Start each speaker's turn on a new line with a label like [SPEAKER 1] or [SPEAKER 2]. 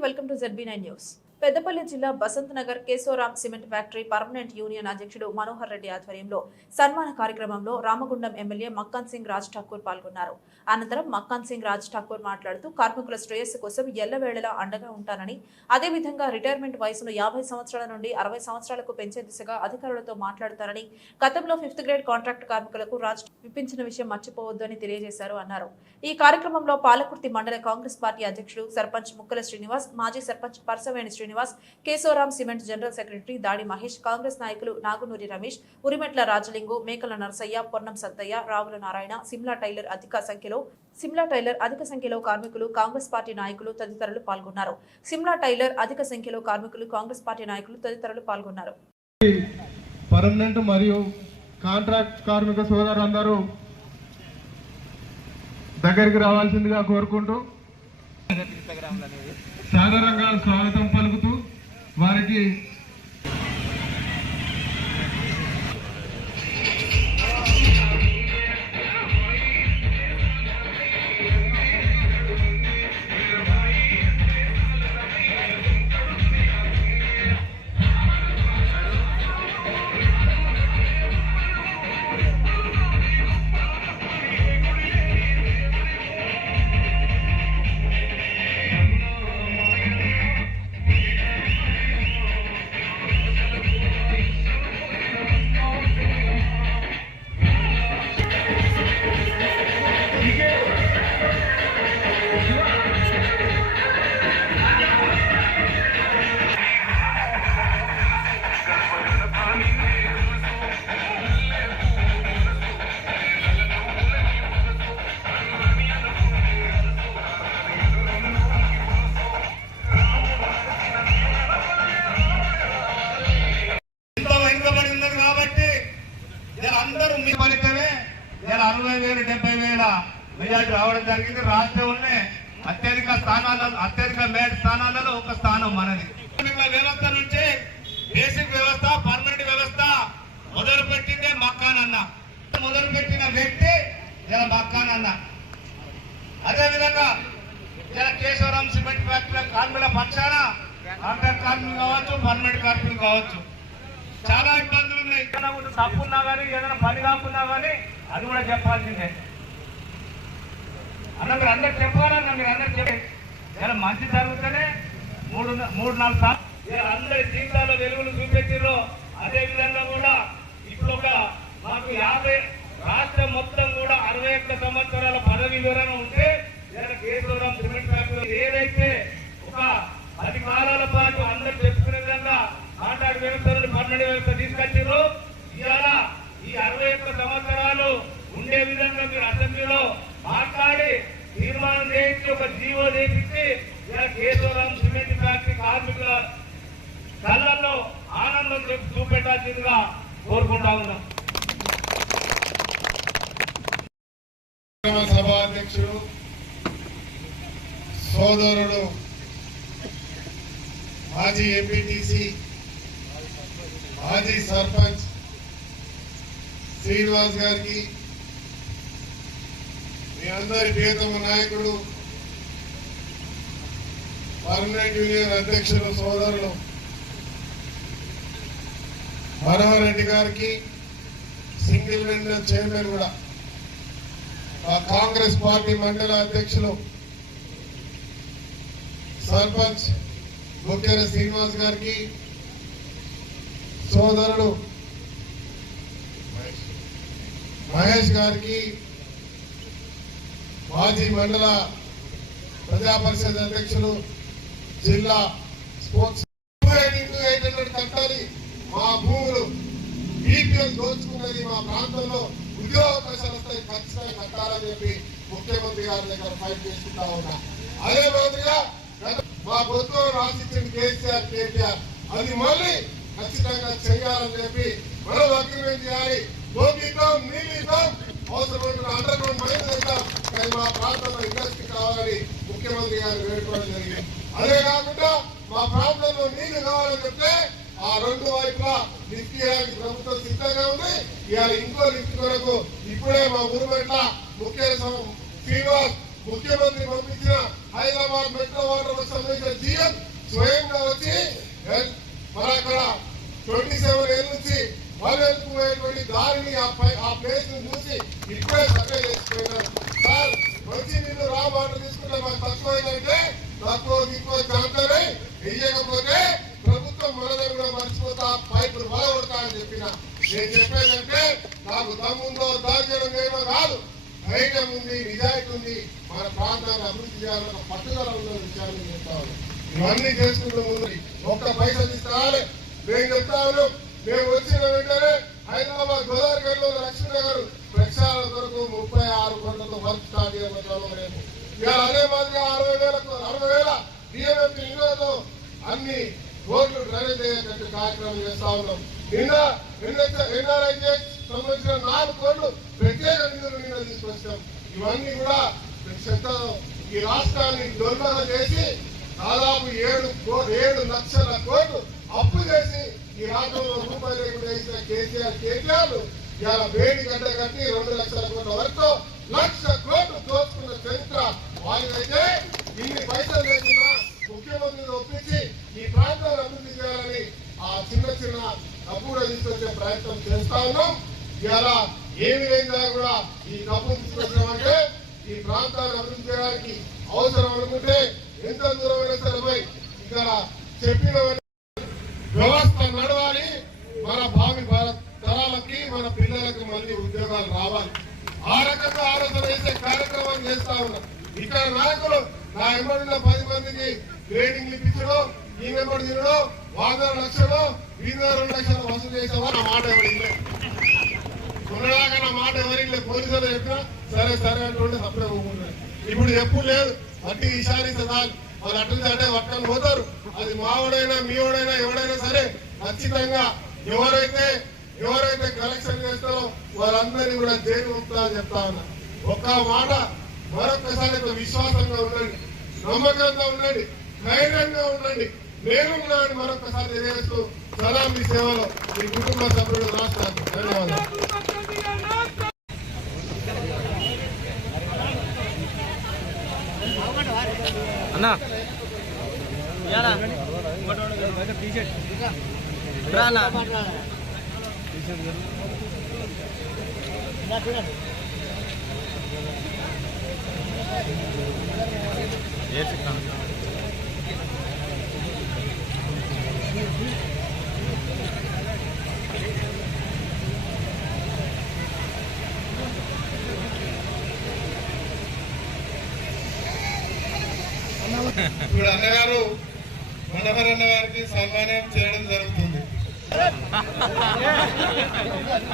[SPEAKER 1] welcome to ZB nine news Peddapalli జిల్లా Basanth Nagar Kesoram cement factory permanent union అధ్యక్షుడు మనోహర్ రెడ్డి ఆధ్వర్యంలో సన్మాన కార్యక్రమంలో రామగుండం ఎమ్మెల్యే మక్కాన్ సింగ్ రాజ్ ఠాకూర్ పాల్గొన్నారు. అనంతరం మక్కాన్ సింగ్ రాజ్ ఠాకూర్ మాట్లాడుతూ కార్మికుల శ్రేయస్సు కోసం ఎల్లవేళలా అండగా ఉంటానని అదేవిధంగా రిటైర్మెంట్ వయసును యాభై సంవత్సరాల నుండి అరవై సంవత్సరాలకు పెంచే దిశగా అధికారులతో మాట్లాడతారని గతంలో ఫిఫ్త్ గ్రేడ్ కాంట్రాక్ట్ కార్మికులకు రాజ్ విప్పించిన విషయం మర్చిపోవద్దు అని తెలియజేశారు అన్నారు. ఈ కార్యక్రమంలో పాలకుర్తి మండల కాంగ్రెస్ పార్టీ అధ్యక్షుడు సర్పంచ్ ముక్కల శ్రీనివాస్ మాజీ sarpanch Parasaveni Srinivas Kesoram cement general secretary Dadi Mahesh Congress నాయకులు నాగునూరి రమేష్ ఉరిమెట్ల రాజలింగు మేకల నరసయ్య పొన్నం సత్తయ్య రావుల నారాయణ సిమ్లా టైలర్ అధిక సంఖ్యలో సిమ్లా టైలర్ అధిక సంఖ్యలో కార్మికులు కాంగ్రెస్ పార్టీ నాయకులు తదితరులు పాల్గొన్నారు. సిమ్లా టైలర్ అధిక సంఖ్యలో కార్మికులు కాంగ్రెస్ పార్టీ నాయకులు తదితరులు పాల్గొన్నారు.
[SPEAKER 2] పర్మనెంట్ మరియు కాంట్రాక్ట్ కార్మిక సోదరులందరూ దగ్గరికి రావాల్సిందిగా కోరుకుంటూ సాధారణంగా స్వాగతం పలుకుతూ వారికి
[SPEAKER 3] అరవై వేలు డెబ్బై వేల మెజార్టీ రావడం జరిగింది. రాష్ట్రంలోనే అత్యధిక స్థానాలలో అత్యధిక మేట స్థానాలలో ఒక స్థానం మనది. వ్యవస్థ నుంచి బేసిక్ వ్యవస్థ పర్మనెంట్ వ్యవస్థ మొదలు పెట్టిందే మక్కానన్న. మొదలు పెట్టిన వ్యక్తి ఇలా మక్కానన్న. అదేవిధంగా ఇలా కేశవరాం సిమెంట్ ఫ్యాక్టరీ కార్మికుల పక్షాన కాంట్రాక్ట్ కార్మికులు కావచ్చు పర్మనెంట్ కార్మికులు కావచ్చు. చాలా ఇబ్బందులు ఉన్నాయి. తప్పున్నా కానీ ఏదైనా పని కాకున్నా కానీ అది కూడా చెప్పాల్సిందే. అన్న మీరు అందరు చెప్పాలన్న మీరు అందరు చెప్పి. ఇలా మంచి జరుగుతూనే మూడు మూడు నాలుగు సార్లు ఇలా అందరి జీవితాల్లో వెలుగులు చూపెట్టిర్రు అదే విధంగా కూడా ఇప్పుడు ఒక మాకు యాభై రాష్ట్రం మొత్తం కూడా అరవై ఒక్క సంవత్సరాల పదవి వివరణ ఉంటే ఇలా కేశవరాం సిమెంట్ ఫ్యాక్టరీ ఏదైతే ఒక పది కాలాల పాటు అందరు చెప్పుకునే విధంగా కాంట్రాక్ట్ వ్యవస్థ నుండి పర్మనెంట్ వ్యవస్థ తీసుకొచ్చారు ఇవాళ ఈ అరవై ఒక్క సంవత్సరాలు ఉండే విధంగా మీరు అసెంబ్లీలో మాట్లాడి తీర్మానం చేయించి ఒక జీవో చేయించి ఇలా కేశవరాం సిమెంట్ ఫ్యాక్టరీ కార్మికుల కళ్ళల్లో ఆనందం చూపెట్టాల్సిందిగా కోరుకుంటా ఉన్నాం.
[SPEAKER 2] సభాధ్యక్షుడు సోదరుడు మాజీ ఎంపీటీసీ మాజీ సర్పంచ్ శ్రీనివాస్ గారికి మీ అందరి ప్రియతమ నాయకుడు పర్మనెంట్ యూనియన్ అధ్యక్షులు సోదరులు మనోహర్ రెడ్డి గారికి సింగిల్ విండో చైర్మన్ కూడా. మా కాంగ్రెస్ పార్టీ మండల అధ్యక్షులు సర్పంచ్ ముఖ్యర శ్రీనివాస్ గారికి సోదరుడు మహేష్ గారికి మాజీ మండల ప్రజా పరిషత్ అధ్యక్షులు జిల్లా స్పోర్ట్స్ కట్టాలి మా భూములు బీపీఎల్ దోచుకున్నది మా ప్రాంతంలో ఉద్యోగ అవకాశాలు వస్తాయి ఖచ్చితంగా కట్టాలని చెప్పి ముఖ్యమంత్రి గారి దగ్గర ఫైట్ చేసుకుంటా ఉన్నా. అదే మాదిరిగా మా ప్రభుత్వం రాసిచ్చిన కేసీఆర్ కేటీఆర్ అది మళ్ళీ ఖచ్చితంగా చేయాలని చెప్పి మనం అగ్రిమెంట్ చేయాలి. లోకిద్దాం నీళ్ళిద్దాం అవసరమైన అండర్ గ్రౌండ్ మైన్ చేద్దాం కానీ మా ప్రాంతంలో ఇండస్ట్రీ కావాలని ముఖ్యమంత్రి గారు వేడుకోవడం జరిగింది. ప్రాంతంలో కావాలని చెప్తే ఆ రెండు వైపులా లిఫ్ట్ చేయడానికి ప్రభుత్వం సిద్ధంగా ఉంది. ఇవాళ ఇంకో లిఫ్ట్ కొరకు ఇప్పుడే మా ఊరు వెంట ముఖ్య శ్రీనివాస్ ముఖ్యమంత్రి పంపించిన హైదరాబాద్ మెట్రో వాటర్ సంబంధించిన జీఎం స్వయంగా వచ్చి ఏ, మన అక్కడ ట్వంటీ సెవెన్ ఏళ్ళ నుంచి వాళ్ళకు పోయేటువంటి దారిని ఆ ప్లేస్ని చూసి ఇప్పుడే సర్వే చేసిపోయినారు. సార్ వచ్చి నిన్ను రా వాటర్ తీసుకుంటే మాకు తక్కువ ఏంటంటే తక్కువ దిక్కువ జాగ్రత్త నేను చెప్పేదంటే నాకు తమ్ముందో దార్జనం ఏమో కాదు ధైర్యం ఉంది నిజాయితీ ఉంది. మన ప్రాంతాన్ని అభివృద్ధి చేయాలన్న పట్టుదల ఉన్న విషయాన్ని చెప్తాను. ఇవన్నీ చేసుకుంటూ ముందు ఒక్క పైసలు తీసుకురాలే నేను చెప్తాను. మేము వచ్చిన వెంటనే హైదరాబాద్ గోదావరి గడిలో లక్ష్మీ గారు ప్రక్షాళన కొరకు ముప్పై ఆరు కోట్లతో వర్క్ స్టార్ట్ చేయబోతాము రేపు ఇవాళ అదే మాదిరిగా అరవై వేలకు అరవై వేల డిఎంఎఫ్ నిధులతో అన్ని రోడ్లు డ్రైనేజ్ అయ్యేటట్టు కార్యక్రమం చేస్తా ఉన్నాం. నిన్న ఎన్ఆర్ఐజే సంబంధించిన నాలుగు కోట్లు ప్రత్యేక నిధులు నిన్న తీసుకొచ్చాం. ఇవన్నీ కూడా ఈ రాష్ట్రాన్ని దుర్మల చేసి దాదాపు ఏడు కో- ఏడు లక్షల కోట్లు అప్పు చేసి ఈ రాష్ట్రంలో రూపాయలు లేకుండా వేసిన కేసీఆర్ కేటీఆర్ ఇలా వేడి గడ్డ కట్టి రెండు లక్షల కోట్ల వరకు లక్ష కోట్లు దోచుకున్న చరిత్ర వాళ్ళకైతే ఇన్ని పైసలు లేకుండా ముఖ్యమంత్రిని ఒప్పించి ఈ ప్రాంతాన్ని అభివృద్ధి చేయాలని ఆ చిన్న చిన్న డబ్బు కూడా తీసుకొచ్చే ప్రయత్నం చేస్తా ఉన్నాం. ఇవాళ ఏమి లేదా కూడా ఈ డబ్బు తీసుకొచ్చామంటే ఈ ప్రాంతాన్ని అభివృద్ధి చేయడానికి అవసరం అనుకుంటే ఎంత దూరమైన సరే ఇక్కడ చెప్పిన వ్యవస్థ నడవాలి. మన భావి తరాలకి మన పిల్లలకి మళ్ళీ ఉద్యోగాలు రావాలి. ఆ రకంగా ఆలోచన చేసే కార్యక్రమం చేస్తా ఉన్నాం. ఇక్కడ నాయకులు నా ఎంబడిన పది మందికి ట్రైనింగ్ ఇప్పించడం ఈ నెంబర్ తినడం వాదన లక్షలు వీధి రెండు లక్షలు వసూలు చేశామో నా మాట ఎవరి ఉన్నదాకా నా మాట ఎవరికి పోలీసులు చెప్పినా సరే సరే అంటుండే సప్లై పోకుండా ఇప్పుడు ఎప్పుడు లేదు. అట్టి ఈశాని సదాలు వాళ్ళు అటు అంటే పట్టుకొని పోతారు. అది మావాడైనా మీవాడైనా ఎవడైనా సరే ఖచ్చితంగా ఎవరైతే ఎవరైతే కలెక్షన్ చేస్తారో వాళ్ళందరినీ కూడా దేని ముక్తా చెప్తా ఉన్నా. ఒక్క మాట మరొకసారి విశ్వాసంగా ఉండండి. నమ్మకంగా ఉండండి. ధైర్యంగా ఉండండి. నేను కూడా అని మరొకసారి తెలియజేస్తూ సదా మీ సేవలో మీ కుటుంబ సభ్యులు రాష్ట్రాలు ధన్యవాదాలు
[SPEAKER 4] అన్నా. ఇయ్యాలా? రా
[SPEAKER 2] ఇప్పుడు అన్నగారు మనోహర్ అన్న గారికి సన్మానం చేయడం జరుగుతుంది.